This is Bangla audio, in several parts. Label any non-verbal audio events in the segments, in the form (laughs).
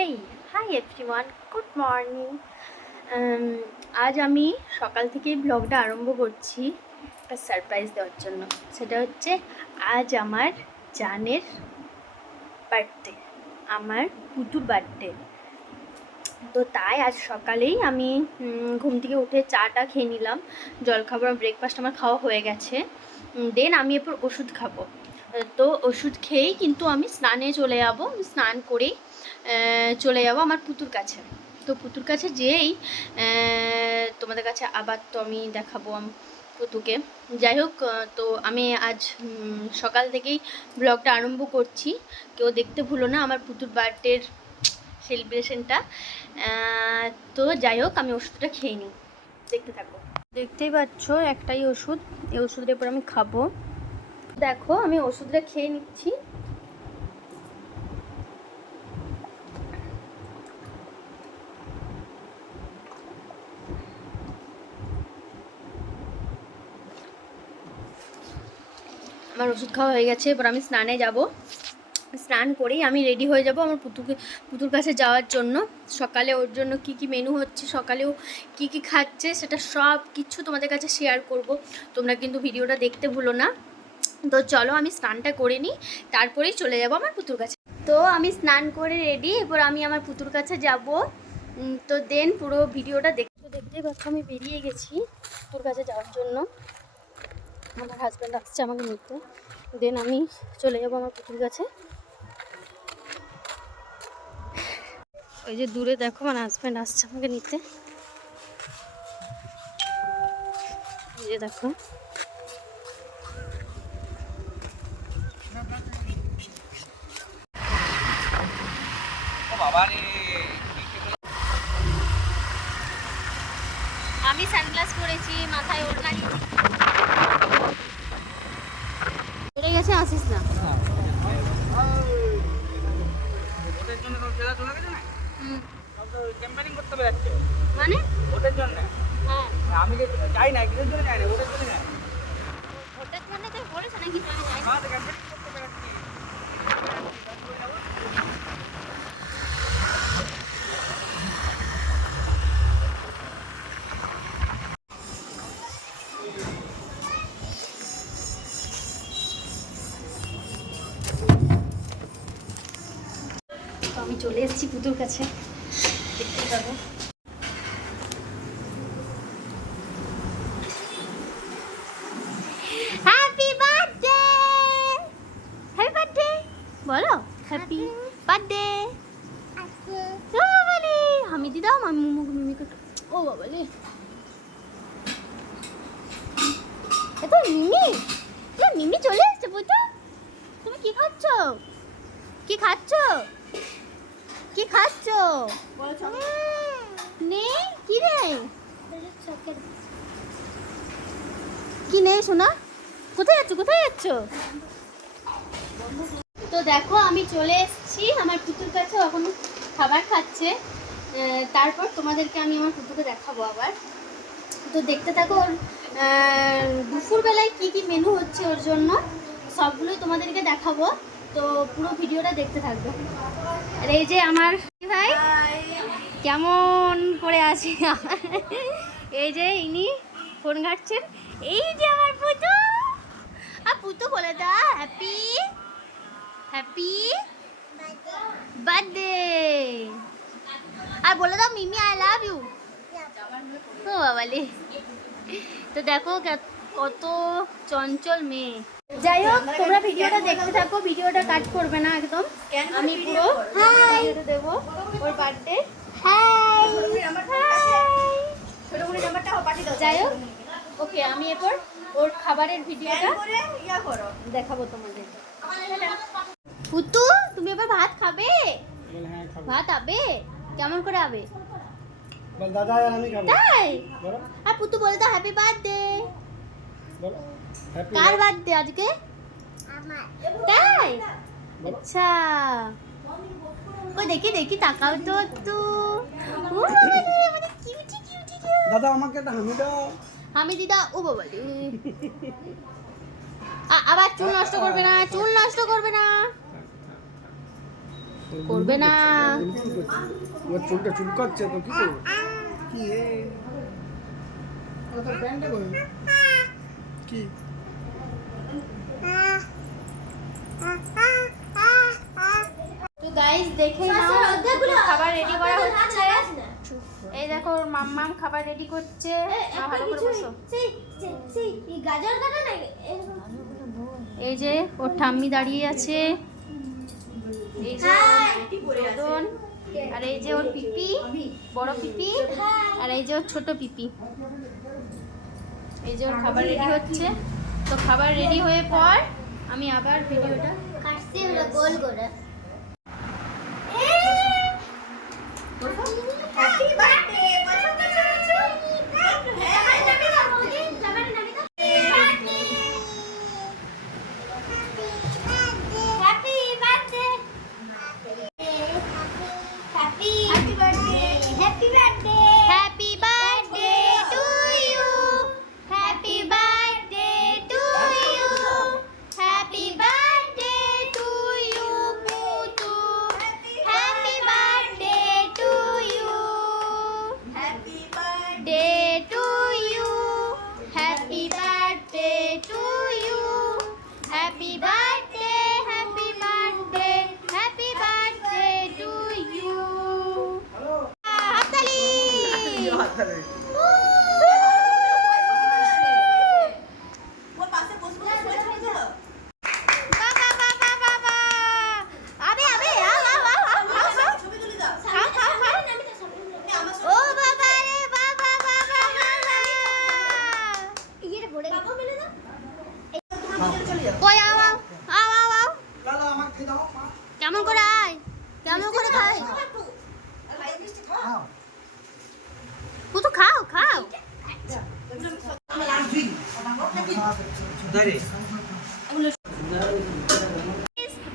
Hey hi everyone good morning আজ আমি সকাল থেকেই ব্লগটা আরম্ভ করছি একটা সারপ্রাইজ দেওয়ার জন্য। সেটা হচ্ছে আজ আমার জানের বার্থডে আমার পুতুর বার্থডে তো তাই আজ সকালেই আমি ঘুম থেকে উঠে চাটা খেয়ে নিলাম। জলখাবার ব্রেকফাস্ট আমার খাওয়া হয়ে গেছে। দেন আমি এরপর ওষুধ খাব। তো ওষুধ খেয়েই কিন্তু আমি স্নানে চলে যাব। স্নান করেই চলে যাব আমার পুতুর কাছে। তো পুতুর কাছে যেয়েই তোমাদের কাছে আবার তো আমি দেখাবো পুতুকে। যাই হোক তো আমি আজ সকাল থেকেই ব্লগটা আরম্ভ করছি। কেউ দেখতে ভুলো না আমার পুতুর বার্থডের সেলিব্রেশনটা তো যাই হোক, আমি ওষুধটা খেয়ে নিই। দেখতে থাকো। দেখতেই পাচ্ছ একটাই ওষুধ। এই ওষুধের পর আমি খাব। দেখো, আমি ওষুধটা খেয়ে নিচ্ছি। আমার ওষুধ খাওয়া হয়ে গেছে, এবার আমি স্নানে যাব। স্নান করেই আমি রেডি হয়ে যাব আমার পুতুকে, পুতুর কাছে যাওয়ার জন্য। সকালে ওর জন্য কি কি মেনু হচ্ছে সকালেও কি কি খাচ্ছে, সেটা সব কিছু তোমাদের কাছে শেয়ার করব। তোমরা কিন্তু ভিডিওটা দেখতে ভুলো না। তো চলো আমি স্নানটা করে নিই, তারপরেই চলে যাব আমার পুতুর কাছে। তো আমি স্নান করে রেডি এবার আমি আমার পুতুর কাছে যাব। তো দেন পুরো ভিডিওটা দেখতে দেখতেই পাচ্ছ আমি বেরিয়ে গেছি পুতুর কাছে যাওয়ার জন্য। আমার হাজব্যান্ড আসছে আমাকে নিতে। দেন আমি চলে যাব আমার পুকুর কাছে ওই যে দূরে দেখো, আমার হাজব্যান্ড আসছে আমাকে নিতে। যে দেখো আমি সানগ্লাস পরেছি মাথায় ওড়না নিয়েছি বেড়ে গেছে আসিস না। ওদের জন্য সব ছেলে চলে গেছে না হুম, ক্যাম্পেনিং করতে বেরাচ্ছে মানে? ওদের জন্য? হ্যাঁ। আমি যে যাই না? কিসের জন্য যাই না? ওদের জন্য যাই ওটার জন্য তো বলেছে নাকি? যাই না তো ক্যাম্পেনিং করতে বেরাচ্ছি আমি চলে এসেছি পুতুর কাছে। দেখতে পাবো হ্যাপি বার্থডে হ্যাপি বার্থডে বলো হ্যাপি বার্থডে ও বাবালে হামিদি দাও আমি মুমুকে মিমিকে ও বাবালে এ তো মিমি এ মিমি চলে এসছে পুতু তুমি কি খাচ্ছ কি খাচ্ছ কি খাচ্ছ কি নেই কি শোনা কোথায় যাচ্ছ কোথায় যাচ্ছ? তো দেখো, আমি চলে এসেছি আমার পুতুর কাছে এখন খাবার খাচ্ছে। তারপর তোমাদেরকে আমি আমার পুতুকে দেখাবো আবার। তো দেখতে থাকো, ওর দুপুরবেলায় কি কি মেনু হচ্ছে ওর জন্য, সবগুলোই তোমাদেরকে দেখাবো। তো পুরো ভিডিওটা দেখতে থাকবে। আর এই যে আমার ভাই? কেমন করে আছি? এই যে ইনি ফোন ঘাটছেন। এই যে আমার পুতু। আর পুতু বলে দা হ্যাপি হ্যাপি বার্থডে আর বলে দাও, মিমি আই লাভ ইউ ও বাবালে। তো দেখো কত চঞ্চল মেয়ে। যাই হোক তোমরা ভিডিওটা দেখতে থাকো ভিডিওটা কাট করবে না একদম। আমি পুরো ভিডিওটা দেবো ওর বার্থডে যাই হোক ওকে আমি এরপর ওর খাবারের ভিডিওটা দেখাবো তোমাদের। পুতু তুমি এবার ভাত খাবে? বলে হ্যাঁ খাব। ভাত আবে? কেমন করে আবে? দাদা আর আমি খাব। তাই? আর পুতু বলে তো হ্যাপি বার্থডে বলো। কার বার্থডে আজকে? তাই? আচ্ছা। ও দেখি দেখি তাকাও তো একটু। ও বাবারে, মানে কিউটি কিউটি দাদা আমাকে একটা হামি দাও। আমি দিদা ও বাবালে আ- আবার চুল নষ্ট করবে না চুল নষ্ট করবে না। করবে না। ওর চুলটা চুলকাচ্ছে তো কি করব? কি ও কি তো গাইস দেখে খাবার রেডি করা হচ্ছে। এই দেখো ওর মাম্মাম খাবার রেডি করছে। ভালো করে বসো। গাজর কাটা না? এই যে ওর ঠাম্মি দাঁড়িয়ে আছে। এই যে রোদন, আর এই যে ওর পিপি বড় পিপি। আর এই যে ওর ছোট পিপি। এই যে ওর খাবার রেডি হচ্ছে। তো খাবার রেডি হয়ে পর আমি আবার ভিডিওটা হলো গোল করে। Okay.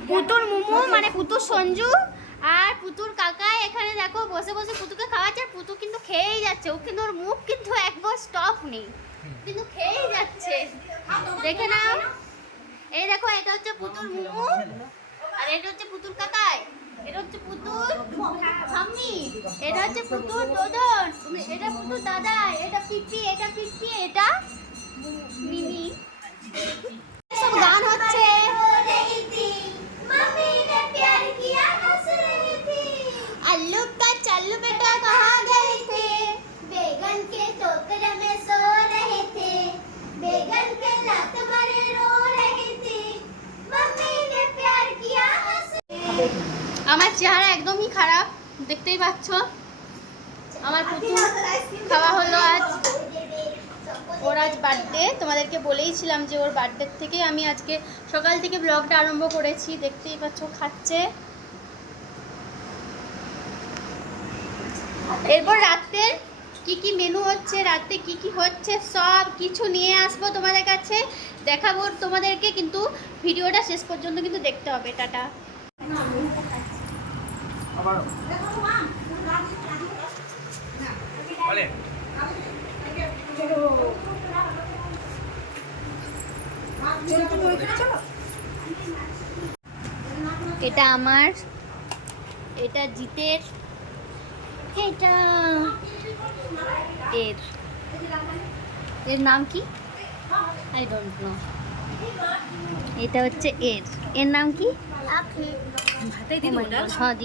পুতুর মুমু মানে পুতুর সঞ্জু আর পুতুর কাকা এখানে দেখো বসে বসে পুতুকে খাওয়াচ্ছে, আর পুতু কিন্তু খেয়েই যাচ্ছে। ও কিন্তু ওর মুখ কিন্তু একবার স্টপ নেই। কিন্তু খেয়েই যাচ্ছে। দেখে নাও। এই দেখো, এটা হচ্ছে পুতুর মুমু আর এটা হচ্ছে পুতুর কাকাই। এটা হচ্ছে পুতুর ঠাম্মি। এটা হচ্ছে পুতুর দোদন। এটা পুতুর দাদা এটা পিপি এটা পিপি, এটা আমি আজকে সকাল থেকে ব্লগটা আরম্ভ করেছি। দেখতেই পাচ্ছ খাচ্ছে। এরপর রাত্রের কি কি মেনু হচ্ছে রাতে কি কি হচ্ছে সব কিছু নিয়ে আসব তোমাদের কাছে। দেখাবো তোমাদেরকে কিন্তু ভিডিওটা শেষ পর্যন্ত কিন্তু দেখতে হবে। টাটা। আবার এটা আমার এটা জিতের এটা এর। এর নাম কি? আই ডোন্ট নো এটা হচ্ছে এর। এর নাম কি? Oh হ্যাঁ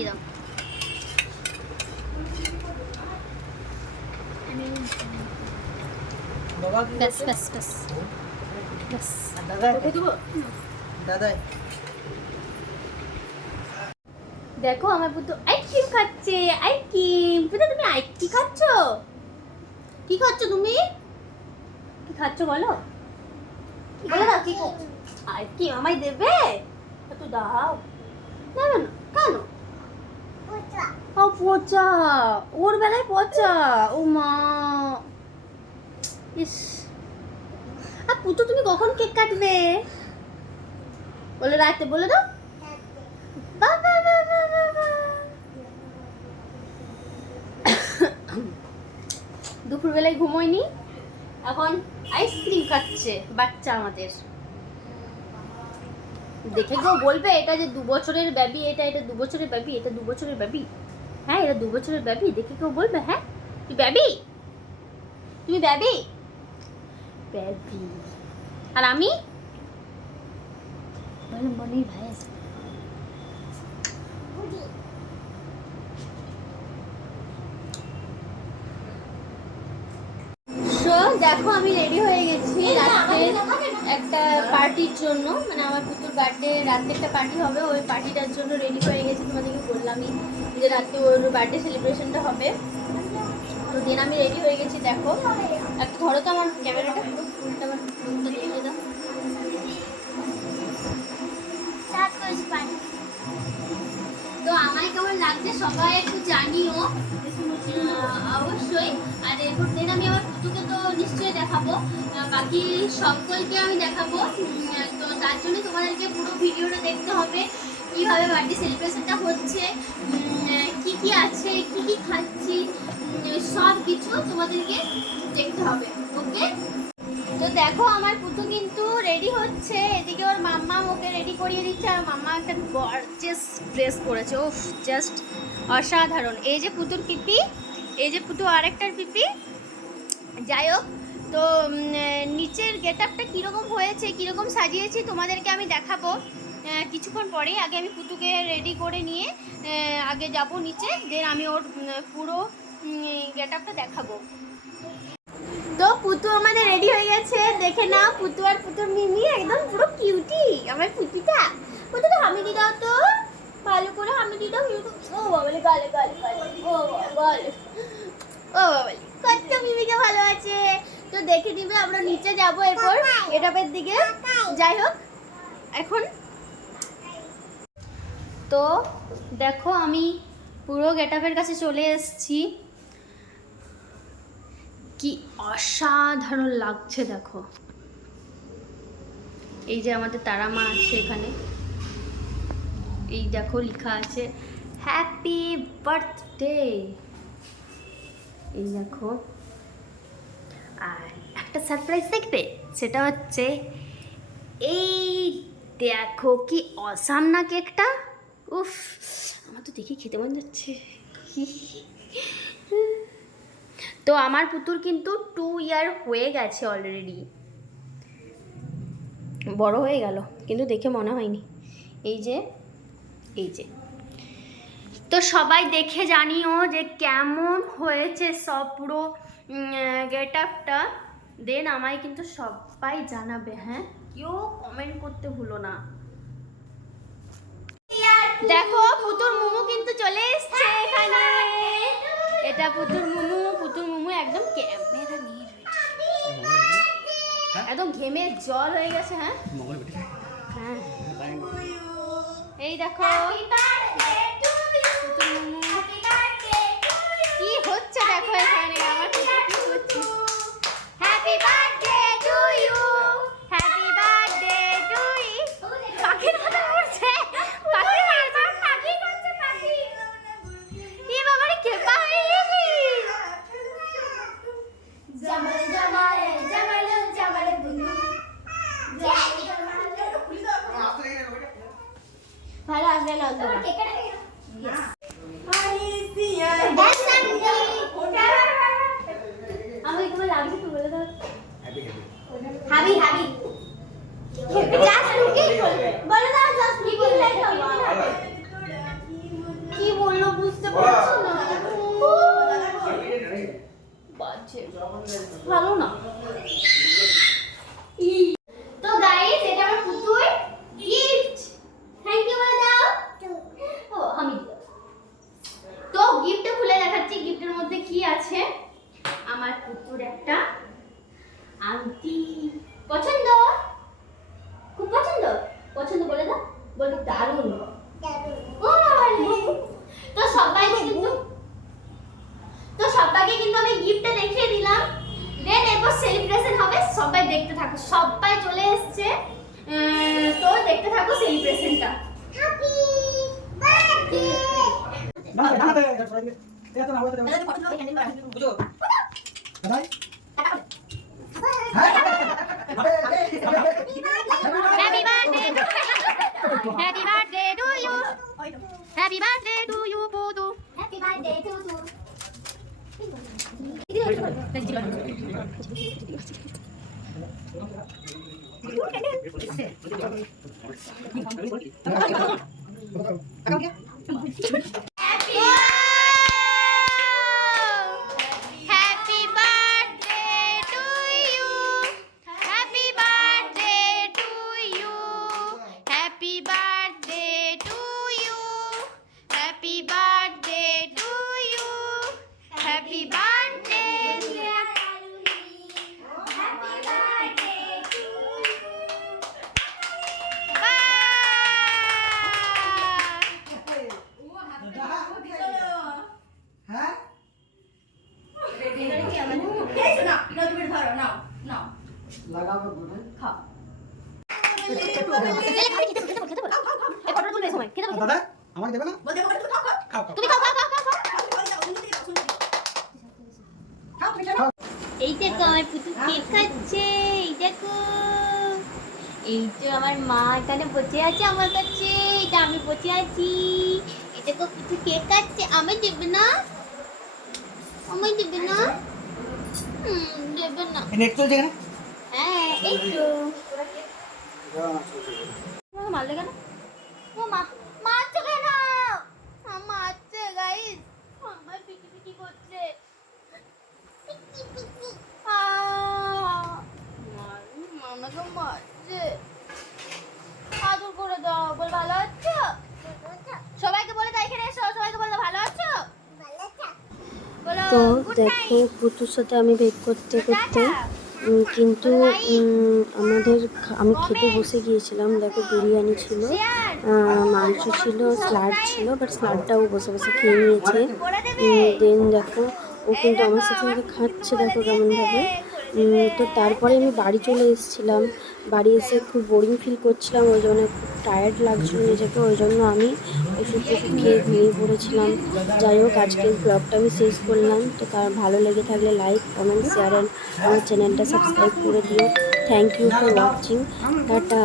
বাবা ব্যাস ব্যাস ব্যাস। ব্যাস। দেখো আমার পুত্র আইসক্রিম খাচ্ছে আইসক্রিম পুত্র তুমি আইসক্রিম খাচ্ছ? কি খাচ্ছ তুমি? কি খাচ্ছ বলো? বলো না কি খাচ্ছ? আইসক্রিম আমায় দেবে? একটু দাও। দেবে না কেন? ও পচা। ওর বেলায় পচা। ও মা। ইস। আর পুতু, তুমি কখন কেক কাটবে? বলে বলে দাও। দুপুরবেলায় ঘুমোয়নি। এখন আইসক্রিম খাচ্ছে বাচ্চা আমাদের। দেখে কেউ বলবে, এটা যে দু বছরের বেবি এটা এটা দু বছরের বেবি এটা দু বছরের বেবি হ্যাঁ এটা দু বছরের বেবি দেখে কেউ বলবে হ্যাঁ? তুই ব্যাবি তুমি বেবি বেবি আর আমি? মনির ভাই আছে। দেখো আমি রেডি হয়ে গেছি রাত্রে একটা পার্টির জন্য। মানে আমার পুতুর বার্থডে রাত্রে একটা পার্টি হবে ওই পার্টিটার জন্য রেডি হয়ে গেছি। তোমাদেরকে বললামই যে রাত্রে ওর বার্থডে সেলিব্রেশনটা হবে। তো দিন, আমি রেডি হয়ে গেছি, দেখো। একটু ধরো তো আমার ক্যামেরাটা তো আমায় কেমন লাগছে সবাই একটু জানিও। অবশ্যই। আর এরপর দিন, আমি আমার পুতুকে তো নিশ্চয়ই দেখাবো। বাকি সকলকে আমি দেখাবো। তো তার জন্য তোমাদেরকে পুরো ভিডিওটা দেখতে হবে, কীভাবে বার্থডে সেলিব্রেশনটা হচ্ছে কি কি আছে, কি কি খাচ্ছি সব কিছু তোমাদেরকে দেখতে হবে ওকে তো দেখো, আমার পুতু কিন্তু রেডি হচ্ছে। এদিকে ওর মাম্মা ওকে রেডি করিয়ে দিচ্ছে, আর মাম্মা একটা গর্জেস ড্রেস পরেছে। ওফ জাস্ট অসাধারণ। এই যে পুতুর পিপি, এই যে পুতু আরেকটার পিপি। যাই হোক, তো নিচের গেট আপটা কীরকম হয়েছে, কীরকম সাজিয়েছি তোমাদেরকে আমি দেখাবো। কিছুক্ষণ পরেই আগে আমি পুতুকে রেডি করে নিয়ে আগে যাব নিচে। দেন আমি ওর পুরো গেট আপটা দেখাবো। তো পুতু আমাদের রেডি হয়ে গেছে। দেখে না পুতু আর পুতুর মিমি একদম পুরো কিউটি আমার পুতুটা পুতুটা হামিদি দাও তো। ভালো করে হামিদি দাও ও বাবালে গালে গালে গালে। ও গালে। ও বাবালে কত মিমিকে ভালো আছে তো দেখে নিবে, আমরা নিচে যাব এরপর এটাপের দিকে। যাই হোক, এখন। তো দেখো, আমি পুরো গেটআপের কাছে চলে এসেছি। কি অসাধারণ লাগছে দেখো। এই যে আমাদের তারা মা আছে এখানে। এই দেখো লেখা আছে হ্যাপি বার্থডে এই দেখো। আর একটা সারপ্রাইজ দেখবে, সেটা হচ্ছে, এই দেখো কি অসাম না কেকটা উফ, আমার তো দেখে খেতে মন যাচ্ছে। (laughs) তো আমার পুতুর কিন্তু টু ইয়ার হয়ে গেছে অলরেডি বড় হয়ে গেল, কিন্তু দেখে মনে হয়নি। এই যে এই যে। তো সবাই দেখে জানিও যে কেমন হয়েছে সব পুরো গেট আপটা দেন আমায় কিন্তু সবাই জানাবে হ্যাঁ? কেউ কমেন্ট করতে ভুলো না। দেখো পুতুর মুমু কিন্তু চলে এসছে এখানে। এটা পুতুর মুমু একদম ক্যামেরা নিয়ে রয়েছে একদম ঘেমে জল হয়ে গেছে হ্যাঁ? মঙ্গল বেটি। হ্যাঁ। এই দেখো। কি হচ্ছে দেখো এখানে? ভালো আসবে Happy birthday to you. Happy birthday to you, Pudu. Happy birthday to you. Happy Happy লাগাবে কোথায় দাদা আমাকে দেবে না খাও খাও এই দেখো আমার পুতু কেক খাচ্ছে এই দেখো এই তো আমার মা এখানে বসে আছে আমার কাছে এটা আমি বসে আছি এই দেখো পুতু কেক খাচ্ছে আমি দেবে না আমি দেবে না দেবে না নেট চলছে এখানে তো মারলে কেন ও মা মারছো কেন মারছে গাইস আমার পিটি পিটি করছে পিটি পিটি আমাকে মারছে আদর করে দাও বল ভালো আছো সবাইকে বলে দাও এখানে এসো সবাইকে বলে ভালো আছো তো দেখো পুতুর সাথে আমি ভেট করতে করতে। কিন্তু আমাদের আমি খেতে বসে গিয়েছিলাম। দেখো, বিরিয়ানি ছিল মাংস ছিল, স্লাড ছিল বাট স্লাডটাও বসে বসে খেয়ে নিয়েছে। দেন দেখো, ও কিন্তু আমার সাথে খাচ্ছে, দেখো কেমনভাবে। তো তারপরে আমি বাড়ি চলে এসেছিলাম। বাড়ি এসে খুব বোরিং ফিল করছিলাম, ওই জন্য খুব টায়ার্ড লাগছিল নিজেকে, ওই জন্য আমি ওষুধ টষুধ খেয়ে ঘুমিয়ে পড়েছিলাম। যাই হোক, আজকের ব্লগটা আমি শেষ করলাম। তো ভালো লেগে থাকলে লাইক কমেন্ট শেয়ার অ্যান্ড আমার চ্যানেলটা সাবস্ক্রাইব করে দিও। Thank you for watching tata.